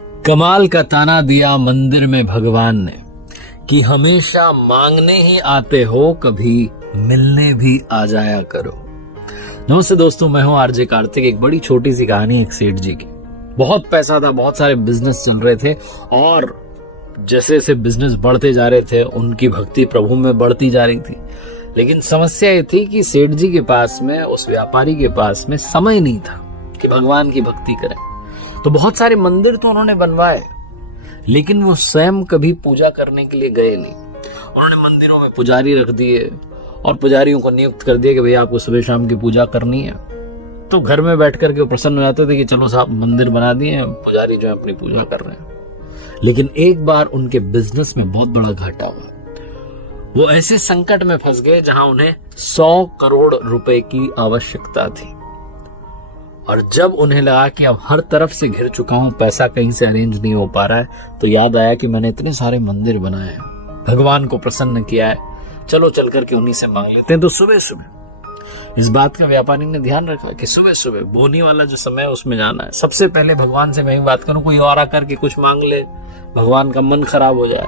कमाल का ताना दिया मंदिर में भगवान ने कि हमेशा मांगने ही आते हो, कभी मिलने भी आ जाया करो। नमस्ते दोस्तों, मैं हूं आरजे कार्तिक। एक बड़ी छोटी सी कहानी एक सेठ जी की। बहुत पैसा था, बहुत सारे बिजनेस चल रहे थे और जैसे जैसे बिजनेस बढ़ते जा रहे थे उनकी भक्ति प्रभु में बढ़ती जा रही थी। लेकिन समस्या ये थी कि सेठ जी के पास में, उस व्यापारी के पास में समय नहीं था कि भगवान की भक्ति करें। तो बहुत सारे मंदिर तो उन्होंने बनवाए, लेकिन वो स्वयं कभी पूजा करने के लिए गए नहीं। उन्होंने मंदिरों में पुजारी रख दिए और पुजारियों को नियुक्त कर दिया कि भैया आपको सुबह शाम की पूजा करनी है। तो घर में बैठ करके वो प्रसन्न हो जाते थे कि चलो साहब मंदिर बना दिए, पुजारी जो है अपनी पूजा कर रहे हैं। लेकिन एक बार उनके बिजनेस में बहुत बड़ा घाटा हुआ। वो ऐसे संकट में फंस गए जहां उन्हें 100 करोड़ रुपए की आवश्यकता थी। और जब उन्हें लगा कि अब हर तरफ से घिर चुका हूं, पैसा कहीं से अरेंज नहीं हो पा रहा है, तो याद आया कि मैंने इतने सारे मंदिर बनाए हैं, भगवान को प्रसन्न किया है, चलो चल करके उन्हीं से मांग लेते हैं। तो सुबह सुबह इस बात का व्यापारी ने ध्यान रखा कि सुबह सुबह बोनी वाला जो समय है उसमें जाना है। सबसे पहले भगवान से मैं बात करूं, कोई और आकर के कुछ मांग ले, भगवान का मन खराब हो जाए।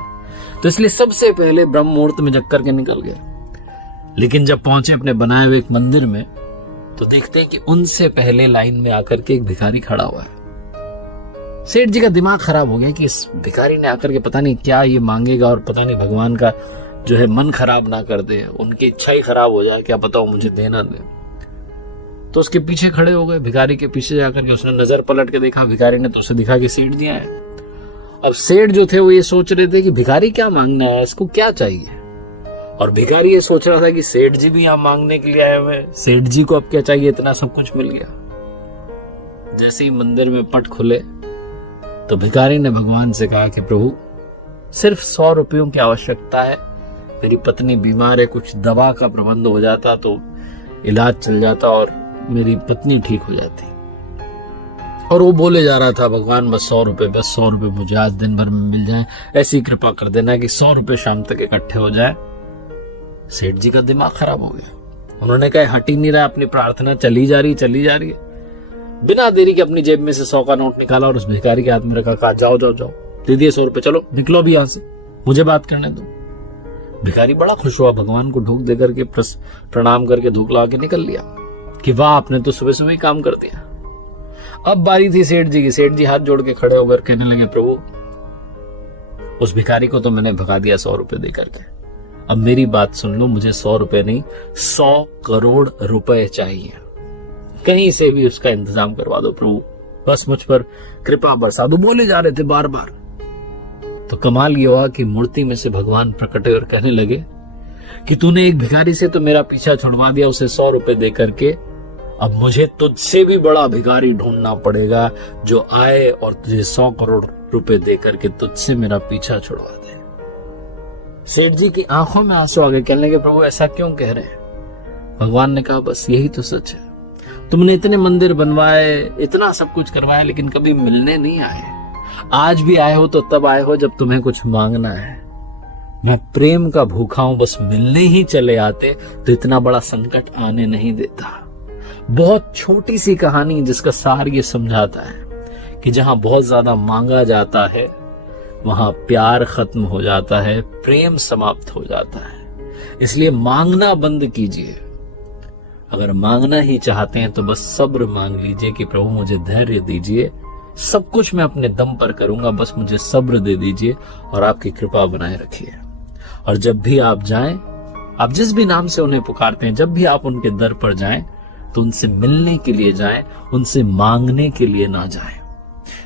तो इसलिए सबसे पहले ब्रह्म मुहूर्त में जग करके निकल गए। लेकिन जब पहुंचे अपने बनाए हुए एक मंदिर में, तो देखते हैं कि उनसे पहले लाइन में आकर के एक भिखारी खड़ा हुआ है। सेठ जी का दिमाग खराब हो गया कि इस भिखारी ने आकर के पता नहीं क्या ये मांगेगा और पता नहीं भगवान का जो है मन खराब ना कर दे, उनकी इच्छा ही खराब हो जाए, क्या पता वो मुझे देना दे। तो उसके पीछे खड़े हो गए। भिखारी के पीछे जाकर के उसने नजर पलट के देखा, भिखारी ने तो उसे दिखा कि सेठ जी आए। अब सेठ जो थे वो ये सोच रहे थे कि भिखारी क्या मांगना है, इसको क्या चाहिए। और भिखारी ये सोच रहा था कि सेठ जी भी यहां मांगने के लिए आए हुए, सेठ जी को अब क्या चाहिए, इतना सब कुछ मिल गया। जैसे ही मंदिर में पट खुले तो भिखारी ने भगवान से कहा कि प्रभु सिर्फ 100 रुपयों की आवश्यकता है, मेरी पत्नी बीमार है, कुछ दवा का प्रबंध हो जाता तो इलाज चल जाता और मेरी पत्नी ठीक हो जाती। और वो बोले जा रहा था, भगवान बस 100 रुपए, बस 100 रुपए मुझे आज दिन भर में मिल जाए, ऐसी कृपा कर देना कि 100 रुपए शाम तक इकट्ठे हो जाए। सेठ जी का दिमाग खराब हो गया। उन्होंने कहा हट ही नहीं रहा, अपनी प्रार्थना चली जा रही है। बिना देरी के अपनी जेब में से 100 का नोट निकाला और उस भिखारी के हाथ में रखा, कहा जाओ जाओ जाओ, दे दिए 100 रुपए, चलो निकलो भी यहां से, मुझे बात करने दो। भिखारी बड़ा खुश हुआ, भगवान को ढूक देकर के प्रणाम करके धूप लगा के निकल लिया कि वाह आपने तो सुबह सुबह ही काम कर दिया। अब बारी थी सेठ जी की। सेठ जी हाथ जोड़ के खड़े होकर कहने लगे, प्रभु उस भिखारी को तो मैंने भगा दिया 100 रुपए देकर के, अब मेरी बात सुन लो, मुझे 100 रुपए नहीं 100 करोड़ रुपए चाहिए। कहीं से भी उसका इंतजाम करवा दो प्रभु, बस मुझ पर कृपा बरसा दो। बोले जा रहे थे बार बार। तो कमाल ये हुआ कि मूर्ति में से भगवान प्रकट हुए और कहने लगे कि तूने एक भिखारी से तो मेरा पीछा छुड़वा दिया, उसे 100 रुपए दे करके, अब मुझे तुझसे भी बड़ा भिखारी ढूंढना पड़ेगा जो आए और तुझे 100 करोड़ रुपए दे करके तुझसे मेरा पीछा छुड़वा दे। सेठ जी की आंखों में आंसू आ गए। कहने लगे, प्रभु ऐसा क्यों कह रहे हैं। भगवान ने कहा, बस यही तो सच है, तुमने इतने मंदिर बनवाए, इतना सब कुछ करवाया, लेकिन कभी मिलने नहीं आए। आज भी आए हो तो तब आए हो जब तुम्हें कुछ मांगना है। मैं प्रेम का भूखा हूं, बस मिलने ही चले आते तो इतना बड़ा संकट आने नहीं देता। बहुत छोटी सी कहानी जिसका सार ये समझाता है कि जहां बहुत ज्यादा मांगा जाता है वहां प्यार खत्म हो जाता है, प्रेम समाप्त हो जाता है। इसलिए मांगना बंद कीजिए। अगर मांगना ही चाहते हैं तो बस सब्र मांग लीजिए कि प्रभु मुझे धैर्य दीजिए, सब कुछ मैं अपने दम पर करूंगा, बस मुझे सब्र दे दीजिए और आपकी कृपा बनाए रखिए। और जब भी आप जाएं, आप जिस भी नाम से उन्हें पुकारते हैं, जब भी आप उनके दर पर जाएं तो उनसे मिलने के लिए जाएं, उनसे मांगने के लिए ना जाएं।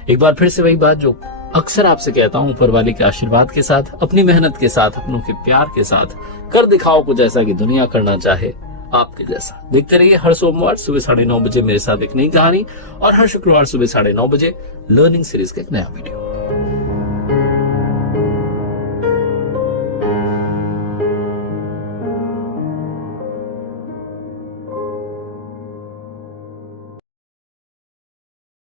एक बार फिर से वही बात जो अक्सर आपसे कहता हूं, ऊपर वाले के आशीर्वाद के साथ, अपनी मेहनत के साथ, अपनों के प्यार के साथ कर दिखाओ कुछ ऐसा कि दुनिया करना चाहे आपके जैसा। देखते रहिए हर सोमवार सुबह 9:30 बजे मेरे साथ एक नई कहानी और हर शुक्रवार सुबह 9:30 बजे लर्निंग सीरीज का एक नया वीडियो।